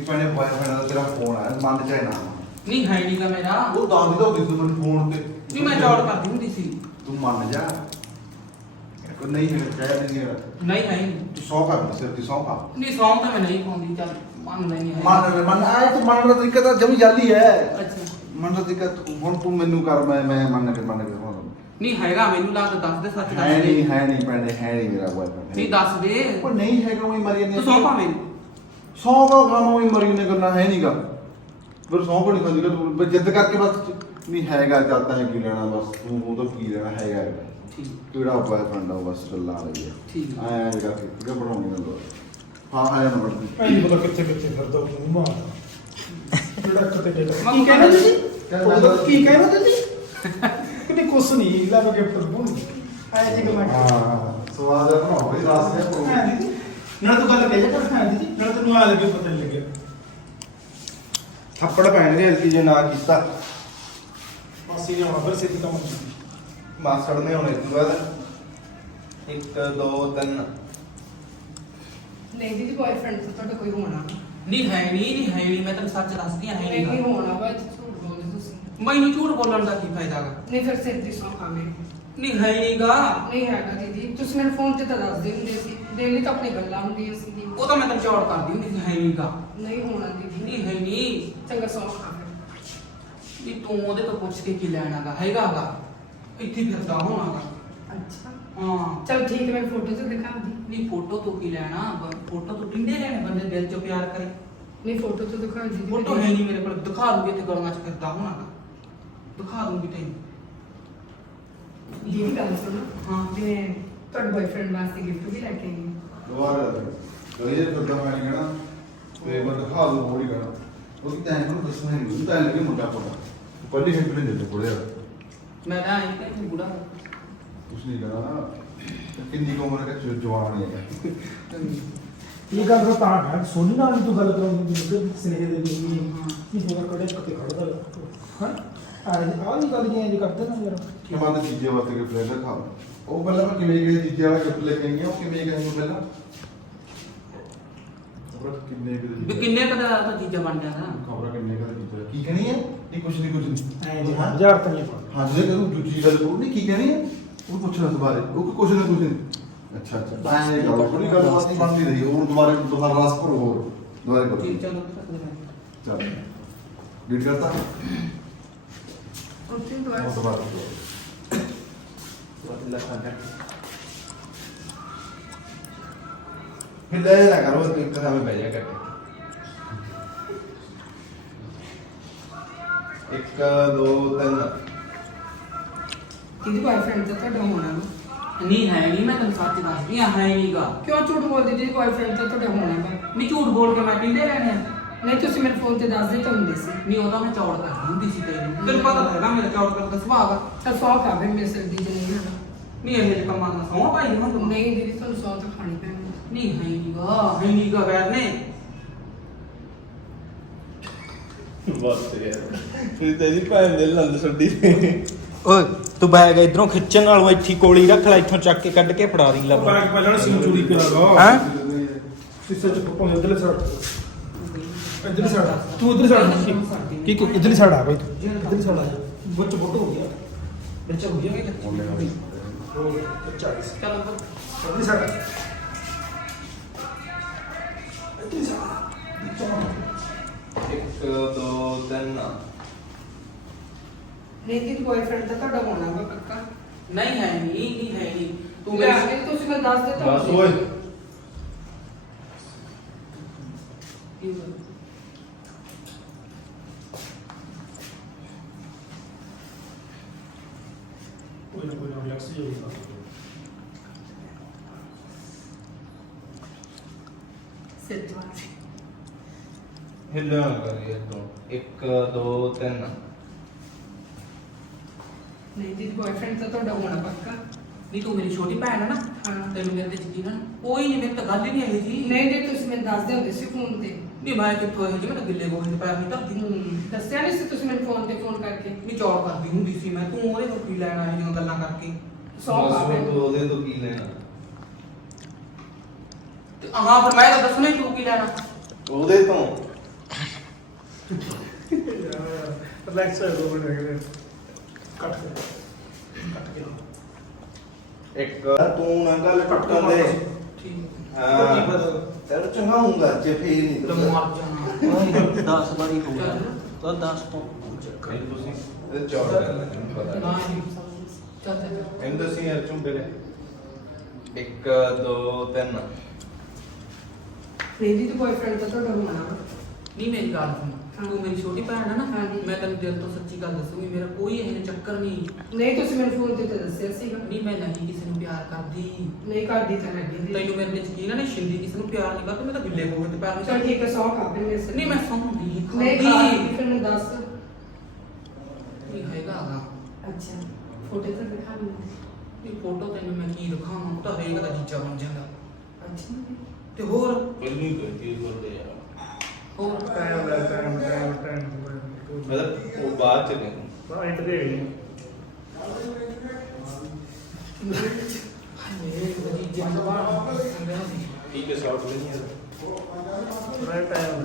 ਭੈਣੇ ਬॉयਫ੍ਰੈਂਡ ਦਾ ਤੇਰਾ ਫੋਨ ਆਇਆ ਮੰਨ ਚਾਹੇ ਨਾ ਨਹੀਂ ਹੈ ਨਹੀਂ ਗਾ ਮੇਰਾ। ਉਹ ਦੱਸ ਦੋ ਕਿਸੇ ਮੈਨੂੰ ਫੋਨ ਤੇ ਵੀ ਮੈਂ ਚੌੜ ਕਰਦੀ ਹੁੰਦੀ ਸੀ। ਤੂੰ ਮੰਨ ਜਾ। ਕੋਈ ਨਹੀਂ ਹੈ ਕਹਿ ਨਹੀਂ ਹੈ ਨਹੀਂ ਹੈ ਨਹੀਂ ਤੂੰ ਸੌ ਕਰ ਸਿਰ ਦੀ ਸੌ ਖਾ ਨਹੀਂ ਸੌਂ ਤਾਂ ਮੈਂ ਨਹੀਂ ਪਾਉਂਦੀ ਚੱਲ ਮੰਨ ਨਹੀਂ ਹੈ। ਮੰਨ ਮੰਨ ਆਏ ਤੂੰ ਮੰਨ ਦਾ ਤਰੀਕਾ ਤਾਂ ਜਮੀ ਜਾਲੀ ਹੈ। ਅੱਛਾ। ਮੰਨ ਦਾ ਤਰੀਕਾ ਤੂੰ- ਹੁਣ ਤੂੰ ਮੈਨੂੰ ਕਰ ਮੈਂ ਮੈਂ ਮੰਨ ਕੇ ਮੰਨ ਕੇ ਹੁਣ ਨਹੀਂ ਹੈਗਾ ਮੈਨੂੰ ਲੱਗਦਾ ਦੱਸ ਦੇ ਸੱਚ ਹੈ ਦੱਸ ਨਹੀਂ ਦੇ। ਹੈ ਨਹੀਂ ਭੈਣੇ ਹੈ ਨਹੀਂ ਮੇਰਾ ਬॉयਫ੍ਰੈਂਡ ਨਹੀਂ ਦੱਸ ਦੇ। ਉਹ ਨਹੀਂ ਹੈਗਾ ਉਹ ਮਰੀ ਜਾਂਦੀ ਤੂੰ ਸੌਂ ਭਾਵੇਂ। ਸੌ ਦਾ ਕੰਮ ਉਹ ਮਰੀ ਨੇ ਕਰਨਾ ਹੈ ਨਹੀਂਗਾ ਫਿਰ ਸੌ ਕੋ ਨਹੀਂ ਖਾਂਦੀ ਤੂੰ ਬਸ ਜਿੱਦ ਕਰਕੇ ਬਸ ਨਹੀਂ ਹੈਗਾ ਚੱਲਦਾ ਹੈ ਕੀ ਲੈਣਾ ਬਸ ਤੂੰ ਉਹ ਤਾਂ ਕੀ ਲੈਣਾ ਹੈਗਾ। ਠੀਕ। ਕਿਹੜਾ ਆ ਉਹ ਬਸ ਚੱਲਾ ਰਹੀ ਹੈ। ਠੀਕ। ਆਇਆ ਹੈਗਾ ਕਿ ਬਣਾਉਣੀ ਨਾ ਹਾਂ ਹੈ ਨੰਬਰ ਐਂ ਨੀ ਪਤਾ ਕਿੱਥੇ ਕਿੱਥੇ ਫਿਰਦਾ ਤੂੰ ਮਾਰ। ਜਿਹੜਾ ਕਿਤੇ ਮੈਂ ਕੀ ਕਹਿੰਦੇ ਤੁਸੀਂ? ਕੀ ਕਹਿੰਦੇ ਤੁਸੀਂ? ਕਿਤੇ ਕੁਛ ਨਹੀਂ ਲੱਭ ਕੇ ਪੁੱਤ ਬੋਲ। ਐਂ ਜੀ ਕਰ ਹਾਂ ਸਵਾਦ ਆ ਬਣਾਓ ਬਈ ਰਾਸ ਦੇ ਹਾਂ ਦੀਦੀ ਨਾ ਤੂੰ ਗੱਲ ਕਹਿ ਜਾ ਕਰ ਹਾਂ ਦੀਦੀ ਨਾ ਤੈਨੂੰ ਆ ਲੱਗੇ ਪਤਾ ਨਹੀਂ ਲੱਗਿਆ। ਥੱਪੜ ਪੈਣਗੇ ਐਲਪੀ ਜੇ ਨਾ ਕੀਤਾ। ਮਾਸੀ ਨੇ ਫਿਰ ਸਿੱਧੀ ਕੰਮ ਮਾਸੜ ਨੇ ਹੁਣ ਇਸ ਤੋਂ ਬਾਅਦ। 1 2 3 ਨਹੀਂ ਦੀਦੀ ਬॉयਫ੍ਰੈਂਡ ਤਾਂ ਤੁਹਾਡਾ ਕੋਈ ਹੋਣਾ ਨਹੀਂ ਹੈ ਨਹੀਂ ਨਹੀਂ ਹੈ ਨਹੀਂ ਮੈਂ ਤੈਨੂੰ ਸੱਚ ਦੱਸਦੀ ਹਾਂ ਹੈ ਨਹੀਂ ਨਹੀਂ। ਹੋਣਾ ਵਾ ਝੂਠ ਬੋਲਦੇ ਤੁਸੀਂ। ਮੈਨੂੰ ਝੂਠ ਬੋਲਣ ਦਾ ਕੀ ਫਾਇਦਾ ਗਾ? ਨਹੀਂ ਫਿਰ ਸਿਰ ਦੀ ਸੌਂ ਖਾਵੇ। ਨਹੀਂ ਹੈ ਨਹੀਂਗਾ ਨਹੀਂ ਹੈਗਾ ਦੀਦੀ। ਤੁਸੀਂ ਮੇਰੇ ਫੋਨ ਤੇ ਤਾਂ ਦੱਸਦੇ ਹੁੰਦੇ ਸੀ। ਡੇਲੀ ਤਾਂ ਆਪਣੀ ਗੱਲਾਂ ਹੁੰਦੀਆਂ ਸੀ ਉਹ ਤਾਂ ਮੈਂ ਤੈਨੂੰ ਚੌੜ ਕਰਦੀ ਹੁੰਦੀ ਸੀ ਹੈ ਨਹੀਂਗਾ ਨਹੀਂ ਹੋਣਾ ਦੀਦੀ। ਨਹੀਂ ਹੈ ਨਹੀਂ ਚੰਗਾ ਸੌਂ ਖਾਵੇ ਵੀ ਤੂੰ ਉਹਦੇ ਤੋਂ ਪੁੱਛ ਕੇ ਕੀ ਲੈਣਾਗਾ? ਹੈਗਾਗਾ? ਇੱਥੇ ਫਿਰਦਾ ਹੋਣਾਗਾ। ਅੱਛਾ। ਹਾਂ। ਚਲ ਠੀਕ ਹੈ ਮੈਂ ਫੋਟੋ ਤੇ ਦਿਖਾ ਦੀ ਨਹੀਂ ਫੋਟੋ ਤੋਂ ਕੀ ਲੈਣਾ? ਬ- ਫੋਟੋ ਤੋਂ ਟਿੰਡੇ ਲੈਣੇ ਬੰਦੇ ਦਿਲ ਚੋਂ ਪਿਆਰ ਕਰੇ? ਨਹੀਂ ਫੋਟੋ ਤੇ ਦਿਖਾ ਦੀ ਫੋਟੋ ਹੈ ਨਹੀਂ ਮੇਰੇ ਕੋਲ। ਦਿਖਾ ਦੂੰਗੀ ਤੇ ਗਲੀਆਂ 'ਚ ਫਿਰਦਾ ਹੋਣਾਗਾ। ਦਿਖਾ ਦੂੰਗੀ ਤੈਨੂੰ। ਦੀਦੀ ਗੱਲ ਸੁਣੋ। ਹਾਂ। ਮੈਂ ਤੁਹਾਡੇ ਬॉयਫ੍ਰੈਂਡ ਵਾਸਤੇ ਗਿਫਟ ਵੀ ਲੈ ਕੇ ਆਈ ਹਾਂ। ਦੁਬਾਰਾ ਤਾਂ ਤਾਂ ਮੈਂ ਨਹੀਂ ਕਹਿਣਾ ਤੇ ਮੈਂ ਦਿਖਾ ਦੂੰ ਹੋਰ ਹੀ ਕਹਿਣਾ ਉਹ ਕਿ ਤੈਨੂੰ ਨੂੰ ਦੱਸਣਾ ਹੀ ਨਹੀਂ ਤਾਂ ਲੱਗੇ ਮੁੰਡਾ ਪਤਾ। ਪਹਿਲੀ ਹਿੰਟ ਨਹੀਂ ਦਿੰਦੇ ਕੋਲੇ ਮੈਂ ਤਾਂ ਇਹ ਕਿ ਬੁੜਾ। ਕੁਛ ਨਹੀਂ ਕਹਿਣਾ। ਕਿੰਨੀ ਕੁ ਉਮਰ ਕਿ ਜਵਾਨ ਹੈ ਇਹ ਗੱਲ ਤਾਂ ਤਾਂ ਹੈ ਸੋਨੀ ਨਾਲ ਨੀ ਤੂੰ ਗੱਲ ਕਰਾਉਂਦੀ ਜਿੱਦ ਸਨੇਹ ਦੇ ਵੀ ਕੀ ਹੋਣਾ ਕੜੇ ਕਿਤੇ ਖੜਦਾ ਹਾਂ। ਆਹ ਨਹੀਂ ਗੱਲ ਜੀ ਇੰਜ ਕਰਦੇ ਨਾ ਯਾਰ। ਕਿ ਮੈਂ ਤਾਂ ਚੀਜ਼ੇ ਲੈ ਕੇ ਖਾ ਉਹ ਪਹਿਲਾਂ ਮੈਂ ਕਿਵੇਂ ਕਿਹੜੇ ਚੀਜ਼ੇ ਵਾਲਾ ਗਿਫਟ ਲੈ ਕੇ ਆਈ ਹਾਂ ਉਹ ਕਿਵੇਂ ਗਏ ਨੂੰ ਪਹਿਲਾਂ? ਖਬਰ ਕਿੰਨੇ ਕੁ ਵੀ ਦੇ ਕਿੰਨੇ ਕਦਾ ਤਾਂ ਚੀਜ਼ਾਂ ਬਣ ਜਾਣਾ ਖਬਰ ਕਿੰਨੇ ਕੁ ਦੀ ਚੀਜ਼ਾਂ ਕੀ ਕਹਿਣੀ ਹੈ ਨਹੀਂ ਕੁਛ ਨਹੀਂ ਕੁਛ ਨਹੀਂ। ਐਂ ਜੀ ਹਜ਼ਾਰ ਤਾਂ ਨਹੀਂ ਪਾ ਹਾਂ ਜੇ ਕਰੂ ਦੂਜੀ ਗੱਲ ਕਰੂ ਨਹੀਂ ਕੀ ਕਹਿਣੀ ਹੈ ਉਹ ਪੁੱਛਣਾ ਦੁਬਾਰੇ। ਉਹ ਕੁਛ ਨਾ ਕੁਛ ਨਹੀਂ। ਅੱਛਾ ਅੱਛਾ। ਤਾਂ ਇਹ ਗੱਲ ਥੋੜੀ ਗੱਲ ਬਾਤ ਨਹੀਂ ਬਣਦੀ ਰਹੀ। ਹੋਰ ਦੁਬਾਰੇ ਦੁਬਾਰਾ ਰਸ ਭਰੋ ਹੋਰ। ਦੁਬਾਰੇ ਕਰੋ। ਦੇ ਮੈਂ। ਚੱਲ। ਡੀਟ ਕਰਤਾ? ਉੱਥੇ ਉਹ ਦੁਆਰਾ ਦੁਬਾਰਾ ਫਿਰ ਲੈ ਨਾ ਕਰੋ ਤੂੰ ਇੱਕ ਸਮੇਂ ਬਹਿ ਜਾ ਕਰ ਇੱਕ ਦੋ ਤਿੰਨ ਦੀਦੀ ਬॉयਫ੍ਰੈਂਡ ਤਾਂ ਤੁਹਾਡਾ ਹੋਣਾ ਵਾ? ਨਹੀਂ ਹੈ ਨਹੀਂ ਮੈਂ ਤੈਨੂੰ ਸੱਚ ਦੱਸਦੀ ਹਾਂ ਹੈ ਨਹੀਂਗਾ। ਕਿਉਂ ਝੂਠ ਬੋਲਦੇ? ਦੀਦੀ ਬॉयਫ੍ਰੈਂਡ ਤਾਂ ਤੁਹਾਡਾ ਹੋਣਾ ਵਾ। ਨਹੀਂ ਝੂਠ ਬੋਲ ਕੇ ਮੈਂ ਲੈਣੇ ਆ? ਨਹੀਂ ਤੁਸੀਂ ਮੇਰੇ ਫੋਨ ਤੇ ਦੱਸਦੇ ਤਾਂ ਹੁੰਦੇ ਸੀ। ਨਹੀਂ ਉਹ ਤਾਂ ਮੈਂ ਚੌੜ ਕਰਦੀ ਹੁੰਦੀ ਸੀ ਤੈਨੂੰ ਤੈਨੂੰ ਪਤਾ ਤਾਂ ਹੈਗਾ ਮੇਰਾ ਚੌੜ ਕਰਨ ਦਾ ਸੁਭਾਅ ਆ। ਚਲ ਸੌ ਖਾਵੇ ਮੇਰੇ ਸਿਰ ਦੀ ਜੇ ਨਹੀਂ ਹੈਗਾ ਨਹੀਂ ਇਹ ਜਿਹੇ ਕੰਮਾਂ ਦਾ ਸੌਂ ਭਾਈ ਮੈਂ ਤੈਨੂੰ ਨਹੀਂ ਦੀਦੀ ਤੁਹਾਨੂੰ ਸੌ ਤਾਂ ਖਾਣੀ ਪੈਣੀ। ਨਹੀਂ ਹੈ ਨਹੀਂਗਾ ਹੈ ਨਹੀਂਗਾ ਵੈਰ ਨੇ। ਬਸ ਯਾਰ ਫਿਰ ਤੇਰੀ ਭੈਣ ਦੇ ਲੰਦ ਛੱਡੀ ਓਏ ਤੂੰ ਬੈਗ ਇਧਰੋਂ ਖਿੱਚਣ ਨਾਲੋਂ ਇੱਥੇ ਕੋਲੀ ਰੱਖ ਲੈ ਇੱਥੋਂ ਚੱਕ ਕੇ ਕੱਢ ਕੇ ਫੜਾ ਦੀ ਲੱਭ ਬਾਗ ਪਹਿਲਾਂ ਸੀ ਚੂੜੀ ਪਿਆ ਲਗਾ ਹੈਂ? ਸਿੱਸੇ ਚ ਪਪਾ ਇਧਰਲੇ ਸਾਈਡ ਇਧਰਲੀ ਸਾਈਡ ਤੂੰ ਇਧਰਲੀ ਸਾਈਡ ਕੀ ਕੀ ਇਧਰਲੀ ਸਾਈਡ ਆ ਬਈ ਤੂੰ। ਇਧਰਲੀ ਸਾਈਡ ਆ। ਬੱਚ ਬੁੱਟ ਹੋ ਗਿਆ ਬੱਚਾ ਹੋ ਗਿਆ ਬੱਚਾ ਇਸ ਚਲੋ ਇਧਰਲੀ ਸਾਈਡ ਇਧਰਲੀ ਸਾਈਡ ਇੱਕ ਦੋ ਤਿੰਨ ਨਹੀਂ ਦੀਦੀ ਬॉयਫ੍ਰੈਂਡ ਤਾਂ ਤੁਹਾਡਾ ਹੋਣਾ ਵਾ ਪੱਕਾ। ਨਹੀਂ ਹੈ ਨਹੀਂ ਨਹੀਂ ਹੈ ਨਹੀਂ। ਤੂੰ ਕੇ ਤੁਸੀਂ ਮੈਨੂੰ ਦੱਸਦੇ ਤਾਂ ਬਸ ਓਏ ਸੀ। ਕੋਈ ਨਾ ਕੋਈ ਨਾ ਰਿਲੈਕਸ ਹੀ ਹੋਊਗਾ ਸਿਰ ਦੁਆਰਾ ਹਿੱਲਿਆ ਨਾ ਕਰੀ ਇਦੋਂ ਇੱਕ ਦੋ ਤਿੰਨ। ਨਹੀਂ ਦੀਦੀ ਬॉयਫ੍ਰੈਂਡ ਤਾਂ ਤੁਹਾਡਾ ਹੋਣਾ ਪੱਕਾ। ਨਹੀਂ ਤੂੰ ਮੇਰੀ ਛੋਟੀ ਭੈਣ ਹੈ ਨਾ ਹਾਂ। ਤੈਨੂੰ ਮੇਰੇ ਤੇ ਯਕੀਨ ਹੈ ਨਾ? ਕੋਈ ਨਹੀਂ ਮੇਰੇ ਤਾਂ ਗੱਲ ਹੀ ਨਹੀਂ ਆਈ ਜੀ। ਨਹੀਂ ਜੇ ਤੁਸੀਂ ਮੈਨੂੰ ਦੱਸਦੇ ਹੁੰਦੇ ਸੀ ਫੋਨ ਤੇ। ਨਹੀਂ ਮੈਂ ਕਿੱਥੋਂ ਇਹ ਜੀ ਮੈਂ ਤਾਂ ਗਿੱਲੇ ਗੋਹੇ ਦੇ ਪੈਰ ਨਹੀਂ ਧਰਦੀ। ਹੂੰ ਦੱਸਿਆ ਨਹੀਂ ਸੀ ਤੁਸੀਂ ਮੈਨੂੰ ਫੋਨ ਤੇ ਫੋਨ ਕਰਕੇ? ਨਹੀਂ ਚੌੜ ਕਰਦੀ ਹੁੰਦੀ ਸੀ ਮੈਂ। ਤੂੰ ਉਹਦੇ ਤੋਂ ਕੀ ਲੈਣਾ ਇਹ ਜਿਹੀਆਂ ਗੱਲਾਂ ਕਰਕੇ? ਸੌ ਬਸ ਹੁਣ ਤੂੰ ਉਹਦੇ ਤੋਂ ਕੀ ਲੈਣਾ? ਤੇ ਹਾਂ ਫਿਰ ਮੈਂ ਤਾਂ ਦੱਸਣਾ ਹੀ ਤੂੰ ਕੀ ਲੈਣਾ। ਉਹਦੇ ਤੋਂ। ਰਿਲੈਕਸ ਹੋ ਦੋ ਮਿੰਟ ਕੱਟ ਕੇ ਇੱਕ ਤੂੰ ਨਾ ਗੱਲ ਕੱਟਣ ਦੇ। ਹਾਂ। ਕੀ ਪਤਾ ਤੇਰ ਚੰਗਾ ਜੇ ਫੇਰ ਨਹੀਂ ਤੇ ਮਰ ਜਾਣਾ। 10 ਵਾਰੀ ਹੋ ਗਿਆ। ਤਾਂ 10 ਤੋਂ ਚੱਕਰ ਨਹੀਂ ਜੀ ਤੇ ਬॉयਫ੍ਰੈਂਡ ਤਾਂ ਤੁਹਾਡਾ ਹੋਣਾ ਵਾ। ਨਹੀਂ ਮੇਰੀ ਗੱਲ ਸੁਣ। ਤੂੰ ਮੇਰੀ ਛੋਟੀ ਭੈਣ ਆ ਨਾ ਹਾਂਜੀ। ਮੈਂ ਤੈਨੂੰ ਦਿਲ ਤੋਂ ਸੱਚੀ ਗੱਲ ਦੱਸੂਗੀ ਮੇਰਾ ਕੋਈ ਇਹ ਚੱਕਰ ਨਹੀਂ। ਨਹੀਂ ਤੁਸੀਂ ਮੈਨੂੰ ਫੋਨ ਤੇ ਤਾਂ ਦੱਸਿਆ ਸੀਗਾ। ਨਹੀਂ ਮੈਂ ਨਹੀਂ ਕਿਸੇ ਨੂੰ ਪਿਆਰ ਕਰਦੀ। ਨਹੀਂ ਕਰਦੀ ਤਾਂ ਹੈਗੀ ਜੀ ਤੈਨੂੰ ਮੇਰੇ ਤੇ ਯਕੀਨ ਆ ਨਾ ਸ਼ਿੰਦੀ ਕਿਸੇ ਨੂੰ ਪਿਆਰ ਨਹੀਂ ਕਰਦੀ ਮੈਂ ਤਾਂ ਬਿੱਲੇ ਕੋਲ ਤੇ ਪਿਆਰ ਨਹੀਂ ਚਲ ਕਰਦੀ ਠੀਕ ਹੈ ਸੌ ਖਾ ਪੇ ਮੈਂ ਨਹੀਂ ਮੈਂ ਸੌਂਦੀ ਨਹੀਂ ਖਾਂਦੀ। ਖਾਦੀ ਫਿਰ ਮੈਨੂੰ ਦੱਸ। ਨਹੀਂ ਹੈਗਾ ਗਾ। ਅੱਛਾ ਫੋਟੋ ਤਾਂ ਦਿਖਾ ਦਿੰਦੇ ਇਹ ਫੋਟੋ ਤੈਨੂੰ ਮੈਂ ਕੀ ਦਿਖਾਵਾਂ ਉਹ ਤਾਂ ਹਰੇਕ ਦਾ ਜੀਜਾ ਬਣ ਜਾਂਦਾ। ਅੱਛਾ। ਤੇ ਹੋਰ? ਪਹਿਲੀ ਗਲਤੀ ਕਰਦੇ ਯਾਰ। ਹੋਰ? ਟਾਈਮ ਲੈ ਟਾਈਮ ਟਾਈਮ ਟਾਈਮ ਮਤਲਬ ਉਹ ਬਾਅਦ ਚ ਨਹੀਂ ਬਾ ਐਂਡ ਦੇ ਗਈ ਠੀਕ ਹੈ ਸ਼ਾਰਟ ਨਹੀਂ ਹੈ। ਮੈਂ ਟਾਈਮ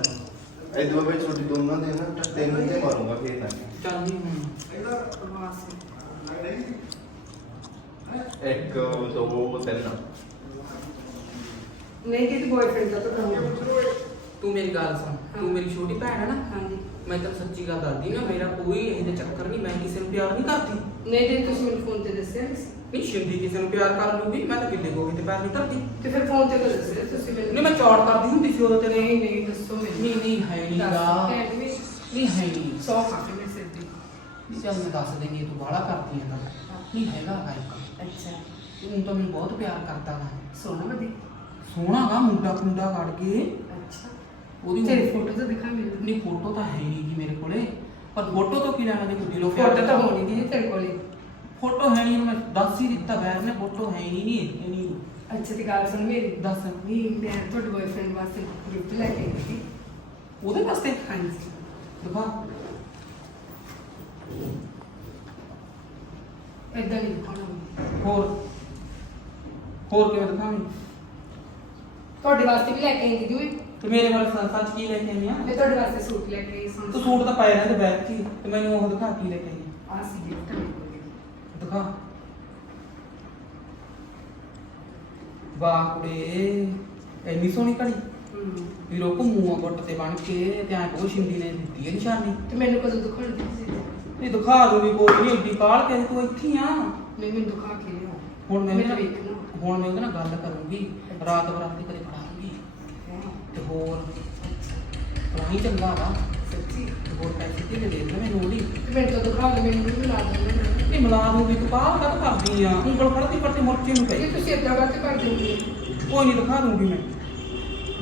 ਇਹ ਦੋ ਵਿੱਚ ਛੋਟੀ ਦੋਨਾਂ ਦੇ ਨਾ ਤੈਨੂੰ ਤੇ ਮਾਰੂੰਗਾ ਫੇਰ ਨਾ ਚੱਲ ਨਹੀਂ। ਹੁਣ ਬਸ ਇੱਕ ਦੋ ਤਿੰਨ। ਨਹੀਂ ਕਿ ਬॉयਫ੍ਰੈਂਡ ਤਾਂ ਤੁਹਾਡਾ ਹੋਣਾ ਤੂੰ ਮੇਰੀ ਗੱਲ ਸੁਣ ਤੂੰ ਮੇਰੀ ਛੋਟੀ ਭੈਣ ਹੈ ਨਾ। ਹਾਂਜੀ। ਮੈਂ ਤੈਨੂੰ ਸੱਚੀ ਗੱਲ ਦੱਸਦੀ ਨਾ ਮੇਰਾ ਕੋਈ ਇਹ ਜਿਹਾ ਚੱਕਰ ਨਹੀਂ ਮੈਂ ਕਿਸੇ ਨੂੰ ਪਿਆਰ ਨਹੀਂ ਕਰਦੀ। ਨਹੀਂ ਜੇ ਤੁਸੀਂ ਮੈਨੂੰ ਫੋਨ ਤੇ ਦੱਸਿਆ ਨਹੀਂ ਸੀ। ਨਹੀਂ ਸ਼ਿੰਦੀ ਕਿਸੇ ਨੂੰ ਪਿਆਰ ਕਰ ਲੂਗੀ ਮੈਂ ਤਾਂ ਕੋਲ ਤੇ ਪਿਆਰ ਨਹੀਂ ਕਰਦੀ ਤੇ ਫਿਰ ਫੋਨ ਤੇ ਤਾਂ ਦੱਸਿਆ? ਤੁਸੀਂ ਮੈਨੂੰ ਨਹੀਂ ਮੈਂ ਚੌੜ ਕਰਦੀ ਹੁੰਦੀ ਸੀ ਉਦੋਂ ਤੇਰੇ ਨਹੀਂ ਨਹੀਂ ਦੱਸੋ ਮੈਨੂੰ। ਨਹੀਂ ਨਹੀਂ ਹੈ ਨਹੀਂ ਗਾ। ਭੈਣ ਵੀ ਨਹੀਂ ਹੈ ਨਹੀਂ ਸੌ ਖਾ ਕੇ ਮੇਰੇ ਸਿਰ ਦੀ ਚੱਲ ਮੈਂ ਦੱਸ ਦੇਣੀ ਤੂੰ ਬਾਹਲਾ ਕਰਦੀ ਹੈ ਤਾਂ ਨਹੀਂ ਹੈਗਾ ਗਾ ਇੱਕ। ਅੱਛਾ। ਤੂੰ ਤਾਂ ਮੈਨੂੰ ਬਹੁਤ ਪਿਆਰ ਕਰਦਾ ਵਾ। ਸੋਨਾ ਵਧੀ ਸੋਹਣਾ ਗਾ ਮੁੰਡਾ ਕੁੰਡਾ ਕੱਢ ਕੇ। ਅੱਛਾ। ਉਹਦੀ ਤੇਰੀ ਫੋਟੋ ਤਾਂ ਦਿਖਾ ਮੈਨੂੰ ਨਹੀਂ ਫੋਟੋ ਤਾਂ ਹੈ ਨਹੀਂ ਗੀ ਮੇਰੇ ਕੋਲੇ। ਪਰ ਫੋਟੋ ਤੋਂ ਕੀ ਲੈਣਾ ਦੇ ਕੁੜੀ ਲੋ ਫੋਟੋ ਤਾਂ ਹੋਣੀ ਦੀ ਤੇਰੇ ਕੋਲੇ। ਫੋਟੋ ਹੈ ਨਹੀਂ ਮੈਂ ਦੱਸ ਹੀ ਦਿੱਤਾ ਬੈਰ ਨੇ ਫੋਟੋ ਹੈ ਨਹੀਂ ਹੈ ਨਹੀਂ ਅੱਛਾ ਤੇ ਗੱਲ ਸੁਣ ਮੇਰੀ। ਦੱਸ। ਵੀ ਮੈਂ ਤੁਹਾਡੇ ਬॉयਫ੍ਰੈਂਡ ਵਾਸਤੇ ਗਿਫਟ ਲੈ ਕੇ ਆਈ ਸੀ। ਉਹਦੇ ਵਾਸਤੇ? ਹਾਂਜੀ। ਦਿਖਾ ਏਦਾਂ ਨਹੀਂ ਦਿਖਾਉਣਾ। ਹੋਰ। ਹੋਰ ਕਿਵੇਂ ਦਿਖਾਵੇਂ ਤੁਹਾਡੇ ਵਾਸਤੇ ਵੀ ਲੈ ਕੇ ਆਈ ਦੀਦੀ ਮੈਂ ਤੇ ਮੇਰੇ ਵੱਲ ਸੱਚ ਸੱਚ ਕੀ ਲੈ ਕੇ ਆਈ ਆ? ਮੈਂ ਤੁਹਾਡੇ ਵਾਸਤੇ ਸੂਟ ਲੈ ਕੇ ਆਈ ਸੀ। ਤੂੰ ਸੂਟ ਤਾਂ ਪਾਇਆ ਰਹਿੰਦੇ ਬੈਗ 'ਚ ਹੀ, ਤੇ ਮੈਨੂੰ ਉਹ ਦਿਖਾ ਕੀ ਲੈ ਕੇ ਆਈ ਆ। ਸੀ ਗਿਫਟ ਮੇਰੇ ਕੋਲ। ਦਿਖਾ। ਵਾਹ ਕੁੜੇ ਐਨੀ ਸੋਹਣੀ ਘੜੀ ਹੂੰ। ਵੀ ਰੋਕ ਮੂੰਹ ਗੁੱਟ ਤੇ ਬਣ ਕੇ ਤੇ ਐਂ ਕੋ ਸ਼ਿੰਦੀ ਨੇ ਦਿੱਤੀ ਹੈ ਨਿਸ਼ਾਨੀ। ਤੇ ਮੈਨੂੰ ਕਦੋਂ ਦਿਖਾਉਣ ਦੀ ਸੀ? ਨਹੀਂ ਦਿਖਾ ਦੂੰਗੀ ਕੋਈ ਨਹੀਂ ਏਡੀ ਕਾਲ ਕੇ ਤੂੰ ਇੱਥੇ ਹੀ ਆ। ਨਹੀਂ ਮੈਨੂੰ ਦਿਖਾ ਹੁਣ ਮੈਂ ਮੇਰਾ ਉਹਦੇ ਵੇਖਣਾ ਨਾਲ- ਹੁਣ ਮੈਂ ਉਹਦੇ ਨਾਲ ਗੱਲ ਕਰੂੰਗੀ ਰਾਤ ਬਰਾਤ ਕਦੇ ਫੜਾਉਂਗੀ ਤੇ ਹੋਰ ਰਾਹੀਂ ਚੰਗਾ ਵਾ। ਸੱਚੀ? ਤੇ ਹੋਰ ਪੈਸੇ ਤੇ ਦੇ ਦੇ ਮੈਨੂੰ ਉਹਦੀ ਮੈਨੂੰ ਤਾਂ ਦਿਖਾ ਦੇ ਮੈਨੂੰ ਵੀ ਮਿਲਾ ਦਿੰਦੇ ਨਹੀਂ ਮਿਲਾ ਦੂੰਗੀ ਤੂੰ ਕਾਹ ਕਦ ਕਰਦੀ ਆ? ਉਂਗਲ ਫੜਦੀ ਫੜਦੀ ਮੁਰਚੇ ਨੂੰ ਜੇ ਪਈ ਤੁਸੀਂ ਏਦਾਂ ਕਰਦੇ ਕਰ ਦਿੰਦੇ ਕੋਈ ਨਹੀਂ ਦਿਖਾ ਦੂੰਗੀ ਮੈਂ।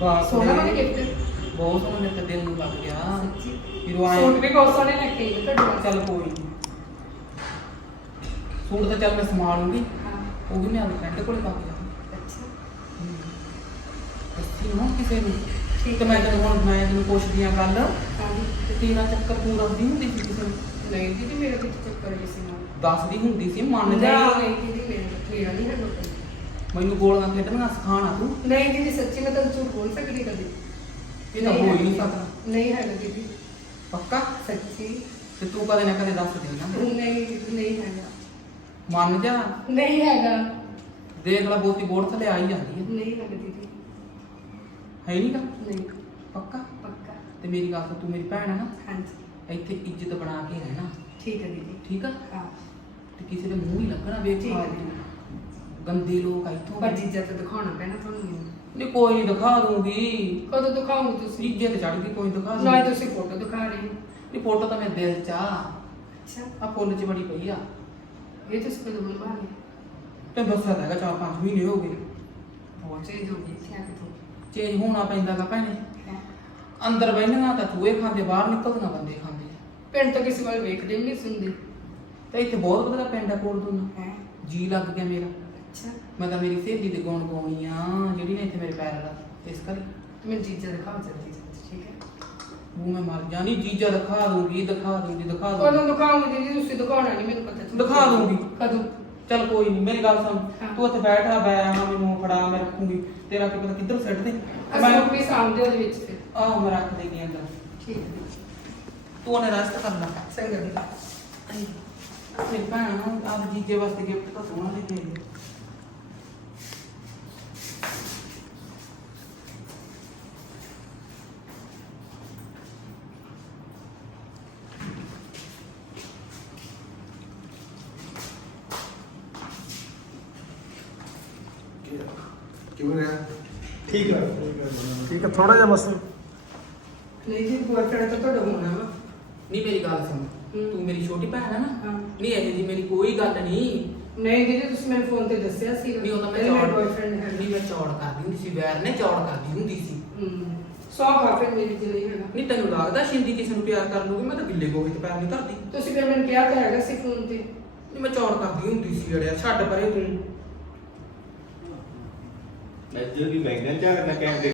ਵਾਹ ਸੋਨਾ। ਵਾਲਾ ਗਿਫਟ ਬਹੁਤ ਸੋਹਣਾ ਮੇਰੇ ਤੇ ਦਿਲ ਨੂੰ ਲੱਗ ਗਿਆ। ਸੱਚੀ? ਫਿਰ ਆਏ ਸੂਟ ਵੀ ਬਹੁਤ ਸੋਹਣੇ ਲੈ ਮੈਂ ਤੁਹਾਡੇ ਵਾਸਤੇ। ਚੱਲ ਕੋਈ ਸੂਟ ਤਾਂ ਚੱਲ ਮੈਂ ਹਾਂ ਉਹ ਵੀ ਮੈਂ ਆਪਣੇ ਫਰੈਂਡ ਕੋਲੇ ਪਾ ਕੇ ਜਾਵਾਂ ਅੱਛਾ ਦੱਸੀ ਨਾ ਕਿਸੇ ਨੂੰ ਠੀਕ ਤੇ ਮੈਂ ਤੈਨੂੰ ਹੁਣ ਮੈਂ ਤੈਨੂੰ ਪੁੱਛਦੀ ਆ ਗੱਲ ਹਾਂਜੀ ਤੇ ਤੇਰਾ ਚੱਕਰ ਤੂੰ ਦੱਸਦੀ ਹੁੰਦੀ ਸੀ ਕਿਸੇ ਨੂੰ ਨਹੀਂ ਦੀਦੀ ਮੇਰਾ ਕਿੱਥੇ ਚੱਕਰ ਕਿਸੇ ਨਾਲ ਦੱਸਦੀ ਹੁੰਦੀ ਸੀ ਮੰਨ ਜਾ ਨਹੀਂ ਦੀਦੀ ਮੇਰਾ ਮੇਰਾ ਨਹੀਂ ਹੈ ਕੋਈ ਮੈਨੂੰ ਗੋਲੀਆਂ ਖੇਡਣੀਆਂ ਸਿਖਾਣਾ ਤੂੰ ਨਹੀਂ ਦੀਦੀ ਸੱਚੀ ਮੈਂ ਤੁਹਾਨੂੰ ਝੂਠ ਬੋਲ ਸਕਦੀ ਕਦੇ ਇਹ ਤਾਂ ਹੋ ਹੀ ਨਹੀਂ ਸਕਦਾ ਨਹੀਂ ਹੈਗਾ ਦੀਦੀ ਪੱਕਾ ਸੱਚੀ ਤੇ ਤੂੰ ਕਦੇ ਨਾ ਕਦੇ ਦੱਸ ਦੇਣਾ ਨਹੀਂ ਦੀਦੀ ਨਹੀਂ ਹੈਗਾ ਮੰਨ ਜਾ। ਨਹੀਂ ਹੈਗਾ। ਦੇਖ ਲੈ ਬਹੁਤੀ ਗੋੜ ਥਲੇ ਆਈ ਜਾਂਦੀ ਹੈ। ਨਹੀਂ ਹੈਗਾ ਦੀਦੀ। ਹੈ ਨਹੀਂਗਾ ਨਹੀਂ। ਪੱਕਾ? ਪੱਕਾ। ਤੇ ਮੇਰੀ ਗੱਲ ਸੁਣ, ਤੂੰ ਮੇਰੀ ਭੈਣ ਹੈ ਨਾ? ਹਾਂਜੀ। ਇੱਥੇ ਇੱਜ਼ਤ ਬਣਾ ਕੇ ਰਹਿਣਾ। ਠੀਕ ਹੈ ਦੀਦੀ। ਠੀਕ ਆ? ਹਾਂ। ਤੇ ਕਿਸੇ ਦੇ ਮੂੰਹ ਹੀ ਲੱਗਣਾ ਵੇਖ ਠੀਕ ਫਾਲਤੂ। ਗੰਦੇ ਲੋਕ ਇੱਥੋਂ। ਪਰ ਜੀਜਾ ਤਾਂ ਦਿਖਾਉਣਾ ਪੈਣਾ ਤੁਹਾਨੂੰ ਨਹੀਂ ਕੋਈ ਨਹੀਂ ਦਿਖਾ ਦੂੰਗੀ। ਕਦੋਂ ਦਿਖਾਉਂਗੇ ਤੁਸੀਂ? ਇੱਜ਼ਤ ਤੇ ਚੜ ਗਈ ਕੋਈ ਦਿਖਾ ਦੂੰਗੀ। ਤੁਸੀਂ ਫੋਟੋ ਦਿਖਾ ਰਹੇ ਹੋ। ਇਹ ਫੋਟੋ ਤਾਂ ਮੇਰੇ ਦਿਲ ਚ ਆ। ਅੱਛਾ। ਆ ਫੁੱਲ ਚ ਬੜੀ ਪਈ ਆ। ਤੁਸੀਂ ਕਦੋਂ ਬਣਵਾ ਲਏ ਤੇ ਦੱਸਿਆ ਤਾਂ ਹੈਗਾ ਚਾਰ ਪੰਜ ਮਹੀਨੇ ਹੋ ਗਏ। ਚੇਂਜ ਤੋਂ। ਹੋਣਾ ਪੈਂਦਾਗਾ ਭੈਣੇ। ਹੈ। ਅੰਦਰ ਬਹਿਣੀਆਂ ਤਾਂ ਚੂਹੇ ਖਾਂਦੇ ਬਾਹਰ ਨਿਕਲਦੀਆਂ ਬੰਦੇ ਖਾਂਦੇ। ਪਿੰਡ ਤੋਂ ਕਿਸੇ ਵੱਲ ਵੇਖਦੇ ਵੀ ਨਹੀਂ ਸੁਣਦੇ। ਤੇ ਇੱਥੇ ਬਹੁਤ ਵਧੀਆ ਪਿੰਡ ਆ ਕੋਲ ਤੋਂ ਹੈ। ਜੀ ਲੱਗ ਗਿਆ ਮੇਰਾ। ਅੱਛਾ। ਮੈਂ ਤਾਂ ਮੇਰੀ ਸਹੇਲੀ ਦੇ ਗਾਉਣ ਗਾਉਣੀ ਆ ਜਿਹੜੀ ਨੇ ਇੱਥੇ ਮੇਰੇ ਪੈਰ ਲਾ ਇਸ ਕਰ ਮੈਂ ਜੀਜਾ ਦਿਖਾਉ ਜਲਦੀ। ਜਲਦੀ, ਠੀਕ ਹੈ ਉਹ ਮੈਂ ਮਰ ਜਾਣੀ ਜੀਜਾ ਦਿਖਾ ਦੂੰਗੀ ਦਿਖਾ ਦੂੰਗੀ ਦਿਖਾ ਕਦੋਂ ਦੂੰਗੀ ਦਿਖਾਉਂਗੇ ਦੀਦੀ ਤੁਸੀਂ ਦਿਖਾਉਣਾ ਨਹੀਂ ਮੈਨੂੰ ਪਤਾ ਦਿਖਾ ਦੂੰਗੀ। ਕਦੋਂ? ਚੱਲ ਕੋਈ ਨਹੀਂ ਮੇਰੀ ਗੱਲ ਸੁਣ ਹਾਂ। ਤੂੰ ਉੱਥੇ ਬੈਠਾ ਬੈ ਆ ਮੈਨੂੰ ਫੜਾ ਮੈਂ ਰੱਖੂੰਗੀ। ਤੇਰਾ ਕੀ ਪਤਾ ਕਿੱਧਰ ਸੱਟ ਦੇ। ਅਸੀਂ ਆਪਣੀ ਸਾਹਮਣੇ ਉਹਦੇ ਵਿੱਚ ਫਿਰ। ਆਹ ਮੈਂ ਰੱਖ ਦੇਗੀ ਅੰਦਰ। ਠੀਕ ਹੈ ਤੂੰ ਉਹਨੇ ਰਸਤ ਕਰਨਾ ਚੰਗਾ ਜੀ ਮੇਰੀ ਭੈਣ ਆਪ ਜੀਜੇ ਵਾਸਤੇ ਗਿਫਟ ਤਾਂ ਸੋਹਣਾ ਦੇ ਦੇ ਕਿਉਂ ਰਿਹਾ? ਠੀਕ ਹੈ ਠੀਕ ਹੈ ਥੋੜਾ ਜਿਹਾ ਬਸ ਨਹੀਂ ਜੀ ਬॉयਫ੍ਰੈਂਡ ਤਾਂ ਤੁਹਾਡਾ ਹੋਣਾ ਵਾ। ਨਹੀਂ ਮੇਰੀ ਗੱਲ ਸੁਣ। ਹੂੰ। ਤੂੰ ਮੇਰੀ ਛੋਟੀ ਭੈਣ ਹੈ ਨਾ। ਹਾਂ। ਨਹੀਂ ਇਹ ਜੀ ਮੇਰੀ ਕੋਈ ਗੱਲ ਨਹੀਂ। ਨਹੀਂ ਦੀਦੀ ਤੁਸੀਂ ਮੇਰੇ ਫੋਨ ਤੇ ਦੱਸਿਆ ਸੀ ਨਹੀਂ ਉਹ ਤਾਂ ਮੈਂ ਚੌੜ ਬॉयਫ੍ਰੈਂਡ ਹੈ ਨਹੀਂ ਮੈਂ ਚੌੜ ਕਰਦੀ ਹੁੰਦੀ ਸੀ ਵੈਰ ਨੇ ਚੌੜ ਕਰਦੀ ਹੁੰਦੀ ਸੀ। ਹੂੰ। ਸੌ ਕਾਫੀ ਮੇਰੀ ਤੇ ਨਹੀਂ ਹੈਗਾ ਨਹੀਂ ਤੈਨੂੰ ਲੱਗਦਾ ਸ਼ਿੰਦੀ ਕਿਸੇ ਨੂੰ ਪਿਆਰ ਕਰ ਲੂਗੀ ਮੈਂ ਤਾਂ ਗਿੱਲੇ ਗੋਹੇ ਤੇ ਪੈਰ ਨਹੀਂ ਧਰਦੀ? ਤੁਸੀਂ ਫਿਰ ਮੈਨੂੰ ਕਿਹਾ ਤਾਂ ਹੈਗਾ ਸੀ ਫੋਨ ਤੇ। ਨਹੀਂ ਮੈਂ ਚੌੜ ਕਰਦੀ ਹੁੰਦੀ ਸੀ ਅੜਿਆ। ਛੱਡ ਪਰੇ ਤੂੰ। ਇੱਧਰ ਵੀ ਬੈਂਗਨ ਝਾੜਨਾ ਕਹਿੰਦੇ